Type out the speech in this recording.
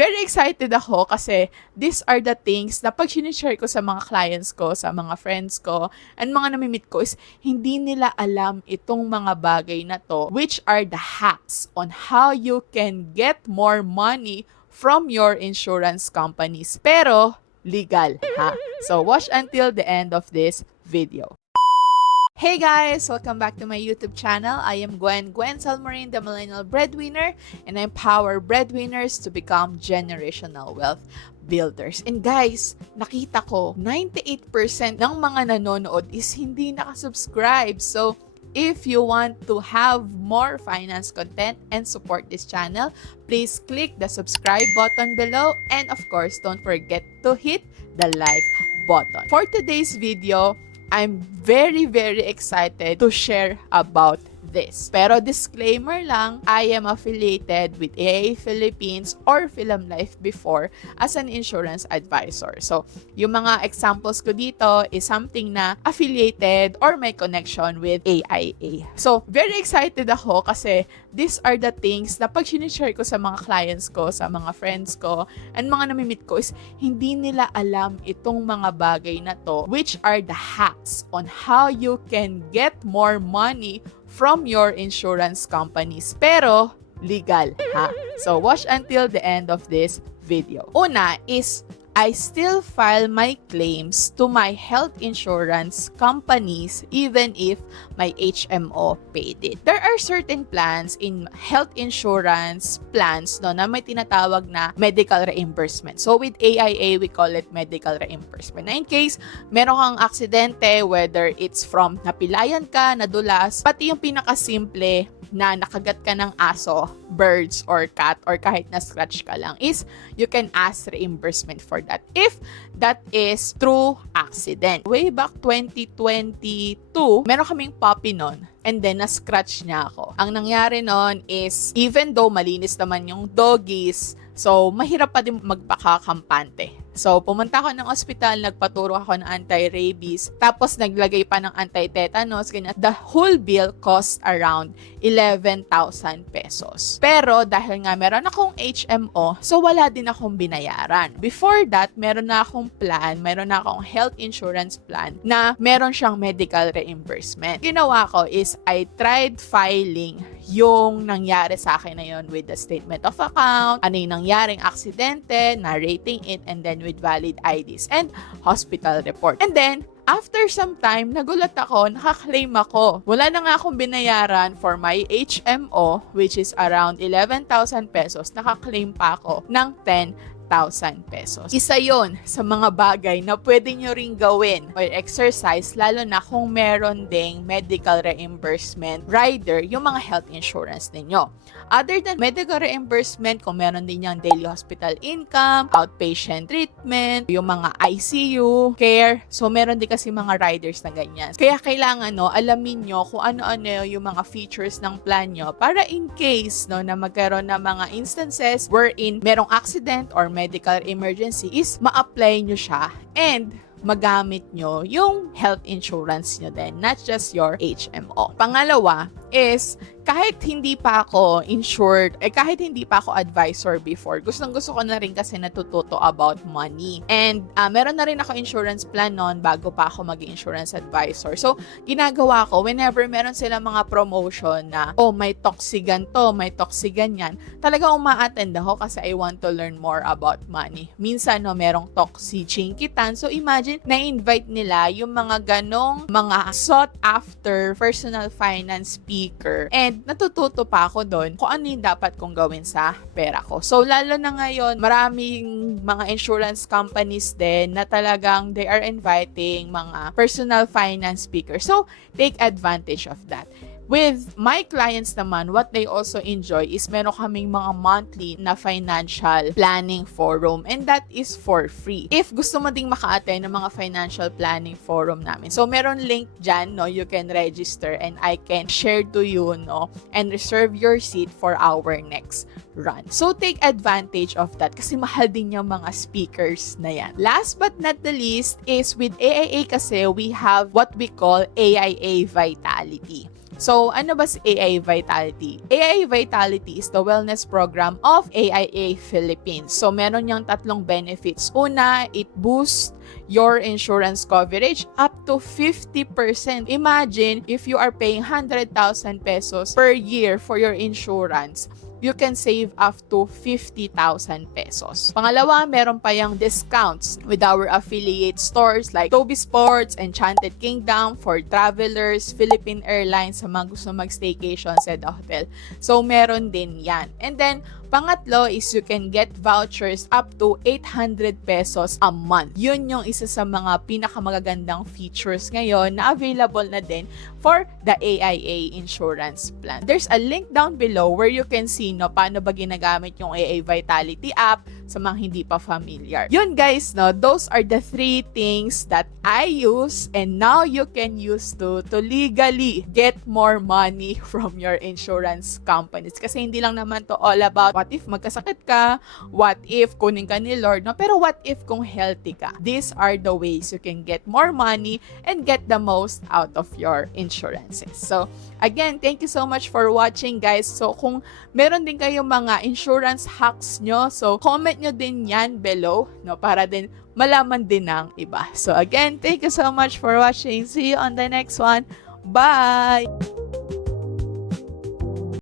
very excited ako kasi these are the things na pag sinishare ko sa mga clients ko, sa mga friends ko, and mga namimit ko is hindi nila alam itong mga bagay na to, which are the hacks on how you can get more money from your insurance companies. Pero, legal, ha? So, watch until the end of this video. Hey guys! Welcome back to my YouTube channel. I am Gwen Salmarin, the Millennial Breadwinner, and I empower breadwinners to become generational wealth builders. And guys, nakita ko, 98% ng mga nanonood is hindi nakasubscribe. So, if you want to have more finance content and support this channel, please click the subscribe button below, and of course, don't forget to hit the like button. For today's video, I'm very excited to share about this. Pero disclaimer lang, I am affiliated with AIA Philippines or Film Life before as an insurance advisor. So, yung mga examples ko dito is something na affiliated or may connection with AIA. So, very excited ako kasi these are the things na pag sinishare ko sa mga clients ko, sa mga friends ko, and mga namimit ko is hindi nila alam itong mga bagay na to, which are the hacks on how you can get more money from your insurance companies. Pero, legal, ha? So, watch until the end of this video. Una is, I still file my claims to my health insurance companies even if my HMO paid it. There are certain plans in health insurance plans no, na may tinatawag na medical reimbursement. So with AIA, we call it medical reimbursement. Na in case meron kang aksidente, whether it's from napilayan ka, nadulas, pati yung pinakasimple na nakagat ka ng aso, birds, or cat, or kahit na scratch ka lang, is you can ask reimbursement for that if that is through accident. Way back 2022, meron kaming puppy nun, and then na-scratch niya ako. Ang nangyari nun is, even though malinis naman yung doggies, so mahirap pa din magpakakampante. So, pumunta ako ng ospital, nagpaturo ako ng anti-rabies, tapos naglagay pa ng anti-tetanus, ganyan. The whole bill cost around 11,000 pesos. Pero, dahil nga meron akong HMO, so wala din akong binayaran. Before that, meron na akong plan, meron na akong health insurance plan na meron siyang medical reimbursement. Ginawa ko is, I tried filing yung nangyari sa akin na yun with the statement of account, ano yung nangyaring aksidente, narrating it, and then with valid IDs and hospital report. And then, after some time, nagulat ako, nakaklaim ako. Wala na nga akong binayaran for my HMO, which is around 11,000 pesos. Nakaklaim pa ako ng 10,000 pesos. Isa yon sa mga bagay na pwede nyo ring gawin or exercise, lalo na kung meron ding medical reimbursement rider, yung mga health insurance ninyo. Other than medical reimbursement, kung meron din yung daily hospital income, outpatient treatment, yung mga ICU, care, so meron din kasi mga riders na ganyan. Kaya kailangan alamin nyo kung ano-ano yung mga features ng plan nyo para in case na magkaroon na mga instances wherein merong accident or medical emergency is ma-apply nyo siya and magamit nyo yung health insurance nyo din, not just your HMO. Pangalawa is, kahit hindi pa ako insured, kahit hindi pa ako advisor before, gustong-gusto ko na rin kasi natututo about money. And meron na rin ako insurance plan noon bago pa ako maging insurance advisor. So, ginagawa ko, whenever meron sila mga promotion na, may toxigan to, may toxigan yan, talaga uma-attend ako kasi I want to learn more about money. Minsan, merong toxichinkitan. So, imagine, na-invite nila yung mga ganong mga sought-after personal finance speaker. And natututo pa ako doon kung ano yung dapat kong gawin sa pera ko. So, lalo na ngayon, maraming mga insurance companies din na talagang they are inviting mga personal finance speakers. So, take advantage of that. With my clients naman, what they also enjoy is meron kaming mga monthly na financial planning forum, and that is for free. If gusto mo ding maka-attend ng mga financial planning forum namin, so meron link dyan, you can register and I can share to you, and reserve your seat for our next run. So take advantage of that kasi mahal din yung mga speakers na yan. Last but not the least is with AIA kasi we have what we call AIA Vitality. So, ano ba si AI Vitality? AI Vitality is the wellness program of AIA Philippines. So, meron niyang tatlong benefits. Una, it boosts your insurance coverage up to 50%. Imagine if you are paying 100,000 pesos per year for your insurance, you can save up to 50,000 pesos. Pangalawa, meron pa yung discounts with our affiliate stores like Toby Sports, Enchanted Kingdom, for travelers, Philippine Airlines, sa mga gusto mag-staycation sa the hotel. So, meron din yan. And then, pangatlo is you can get vouchers up to 800 pesos a month. Yun yung isa sa mga pinakamagagandang features ngayon na available na din for the AIA insurance plan. There's a link down below where you can see paano ba ginagamit yung AA Vitality app sa mga hindi pa familiar. Yun guys, those are the 3 things that I use and now you can use to legally get more money from your insurance companies. Kasi hindi lang naman to all about what if magkasakit ka, what if kunin ka ni Lord, pero what if kung healthy ka. These are the ways you can get more money and get the most out of your insurances. So, again, thank you so much for watching guys. So, kung meron din kayong mga insurance hacks nyo, so comment nyo din yan below, para din malaman din ng iba. So, again, thank you so much for watching. See you on the next one. Bye!